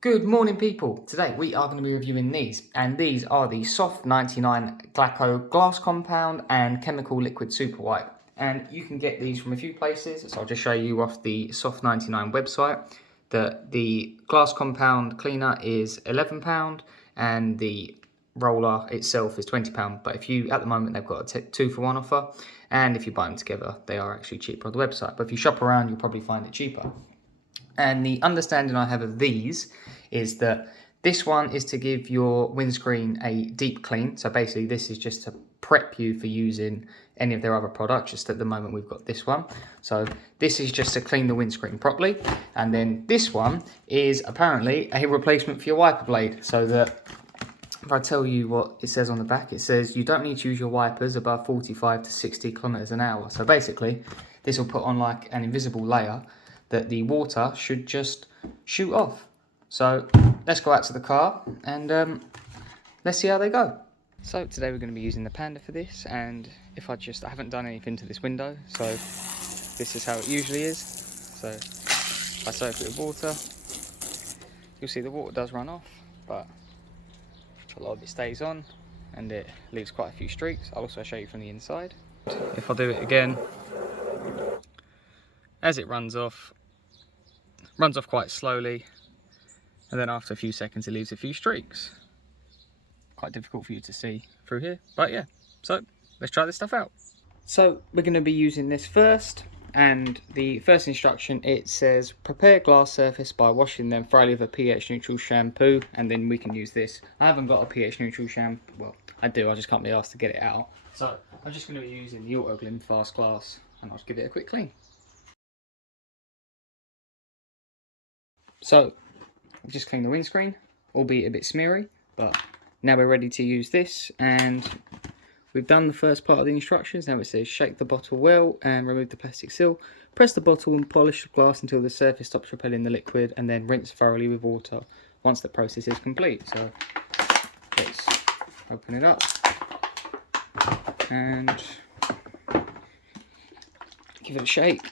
Good morning, people. Today we are going to be reviewing these, and these are the Soft 99 Glaco Glass Compound and Chemical Liquid Super White. And you can get these from a few places, so I'll just show you off the Soft 99 website that the Glass Compound cleaner is £11 and the roller itself is £20. But if you, at the moment, they've got a 2-for-1 offer, and if you buy them together, they are actually cheaper on the website. But if you shop around, you'll probably find it cheaper. And the understanding I have of these is that this one is to give your windscreen a deep clean. So basically this is just to prep you for using any of their other products. Just at the moment we've got this one. So this is just to clean the windscreen properly. And then this one is apparently a replacement for your wiper blade. So that if I tell you what it says on the back, it says you don't need to use your wipers above 45 to 60 kilometers an hour. So basically this will put on like an invisible layer that the water should just shoot off. So let's go out to the car and let's see how they go. So today we're going to be using the Panda for this, and if I haven't done anything to this window, so this is how it usually is. So if I soak it with water, you'll see the water does run off, but a lot of it stays on and it leaves quite a few streaks. I'll also show you from the inside. If I do it again, as it runs off quite slowly, and then after a few seconds it leaves a few streaks. Quite difficult for you to see through here, but yeah, so let's try this stuff out. So we're going to be using this first, and the first instruction, it says prepare glass surface by washing them thoroughly with a pH neutral shampoo, and then we can use this. I haven't got a pH neutral shampoo, well I do, I just can't be asked to get it out. So I'm just going to be using the Autoglym Fast Glass, and I'll just give it a quick clean. So I've just cleaned the windscreen, albeit a bit smeary, but now we're ready to use this, and we've done the first part of the instructions. Now it says shake the bottle well and remove the plastic seal. Press the bottle and polish the glass until the surface stops repelling the liquid, and then rinse thoroughly with water once the process is complete. So let's open it up and give it a shake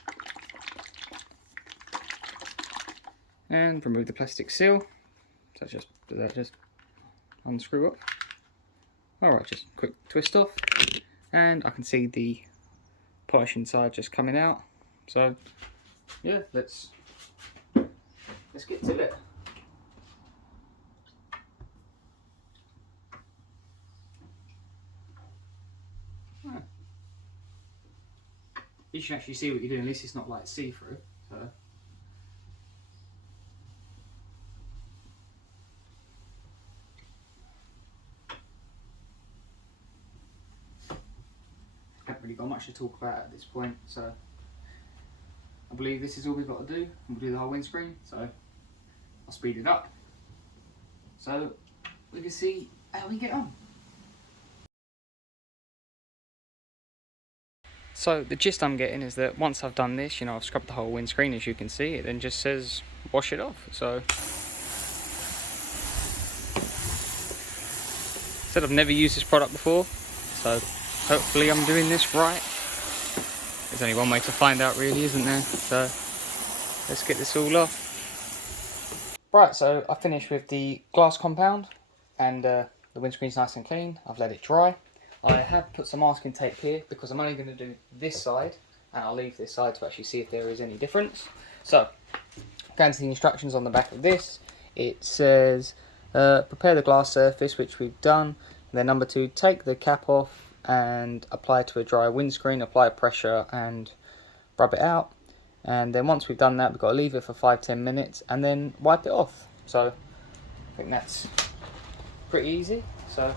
and remove the plastic seal. So just unscrew up. Alright, just quick twist off, and I can see the polish inside just coming out. So yeah, let's get to it. You can actually see what you're doing. At least it's not like see-through. So haven't really got much to talk about at this point, so I believe this is all we've got to do. We'll do the whole windscreen, so I'll speed it up so we can see how we get on. So the gist I'm getting is that once I've done this, I've scrubbed the whole windscreen, as you can see, it then just says wash it off. So said I've never used this product before, so hopefully I'm doing this right. There's only one way to find out really, isn't there? So let's get this all off. Right, so I finished with the glass compound, and the windscreen's nice and clean. I've let it dry. I have put some masking tape here because I'm only going to do this side, and I'll leave this side to actually see if there is any difference. So, going to the instructions on the back of this, it says prepare the glass surface, which we've done. And then number 2, take the cap off and apply to a dry windscreen, apply pressure and rub it out. And then once we've done that, we've got to leave it for 5-10 minutes and then wipe it off. So I think that's pretty easy. So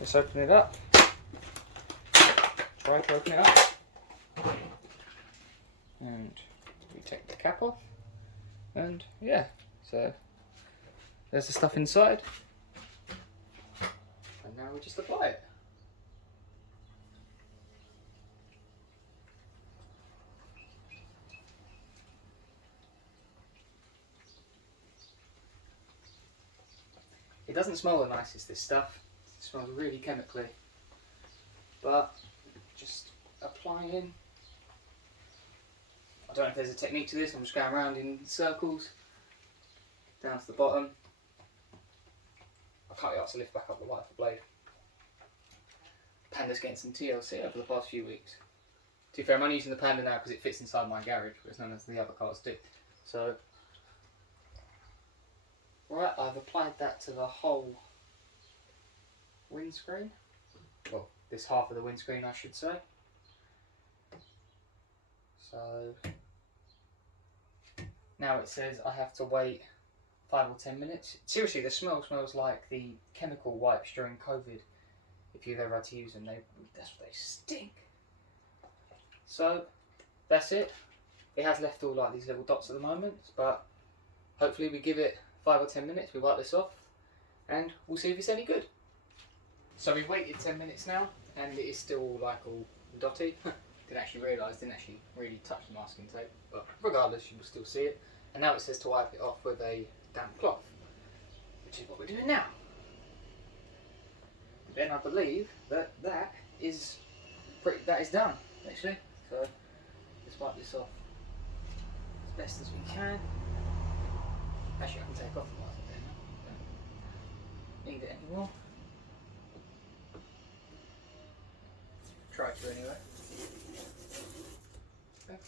let's open it up. Try to open it up. And we take the cap off. And yeah, so there's the stuff inside. And now we just apply it. It doesn't smell the nicest, this stuff. It smells really chemically. But just applying. I don't know if there's a technique to this, I'm just going around in circles. down to the bottom. I cut it up to lift back up the wiper blade. Panda's getting some TLC over the past few weeks. To be fair, I'm only using the Panda now because it fits inside my garage, whereas none of the other cars do. So, right, I've applied that to the whole windscreen. Well, this half of the windscreen, I should say. So, now it says I have to wait 5 or 10 minutes. Seriously, the smell smells like the chemical wipes during COVID. If you've ever had to use them, that's what they stink. So, that's it. It has left all like these little dots at the moment, but hopefully we give it 5 or 10 minutes, we wipe this off, and we'll see if it's any good. So we've waited 10 minutes now, and it is still like all dotty. Didn't actually realise, didn't actually really touch the masking tape, but regardless, you will still see it. And now it says to wipe it off with a damp cloth, which is what we're doing now. Then I believe that is done, actually. So let's wipe this off as best as we can. Actually, I can take off the wiper there now. Don't need it anymore. Try to anyway. Okay.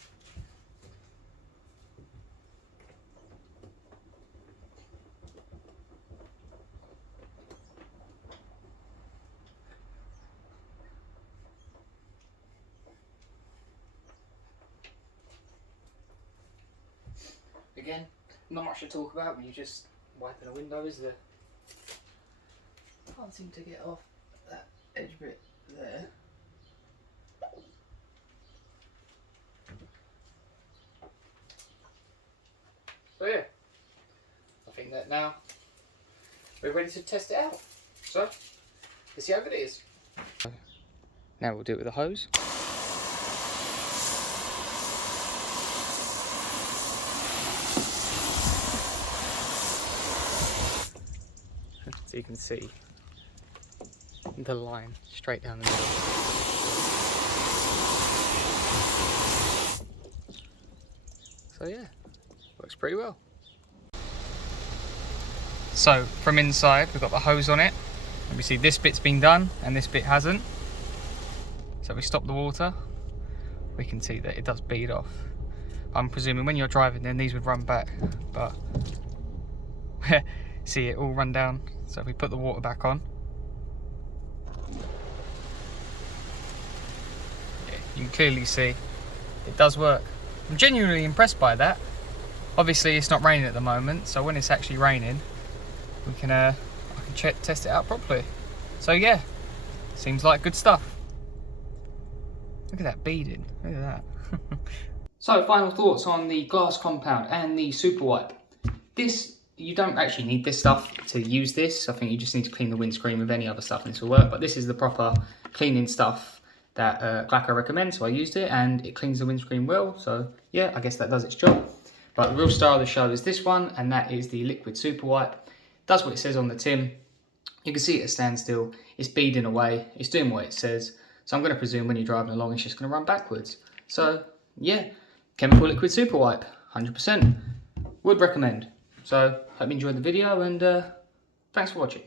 Again, not much to talk about when you're just wiping a window, is there? Can't seem to get off that edge bit there. So yeah, I think that now we're ready to test it out. So, let's see how good it is. Now we'll do it with a hose. So you can see the line straight down the middle. So yeah, works pretty well. So from inside we've got the hose on it, and we see this bit's been done and this bit hasn't. So we stop the water, we can see that it does bead off. I'm presuming when you're driving then these would run back, but see it all run down. So if we put the water back on, yeah, you can clearly see it does work. I'm genuinely impressed by that. Obviously it's not raining at the moment, so when it's actually raining we can I can test it out properly. So yeah, seems like good stuff. Look at that beading, look at that. So final thoughts on the glass compound and the super wipe. You don't actually need this stuff to use this. I think you just need to clean the windscreen with any other stuff and this will work. But this is the proper cleaning stuff that Glaco recommends. So I used it and it cleans the windscreen well. So yeah, I guess that does its job. But the real star of the show is this one, and that is the liquid super wipe. Does what it says on the tin. You can see it at standstill. It's beading away. It's doing what it says. So I'm going to presume when you're driving along, it's just going to run backwards. So yeah, chemical liquid super wipe, 100%. Would recommend. So, hope you enjoyed the video, and thanks for watching.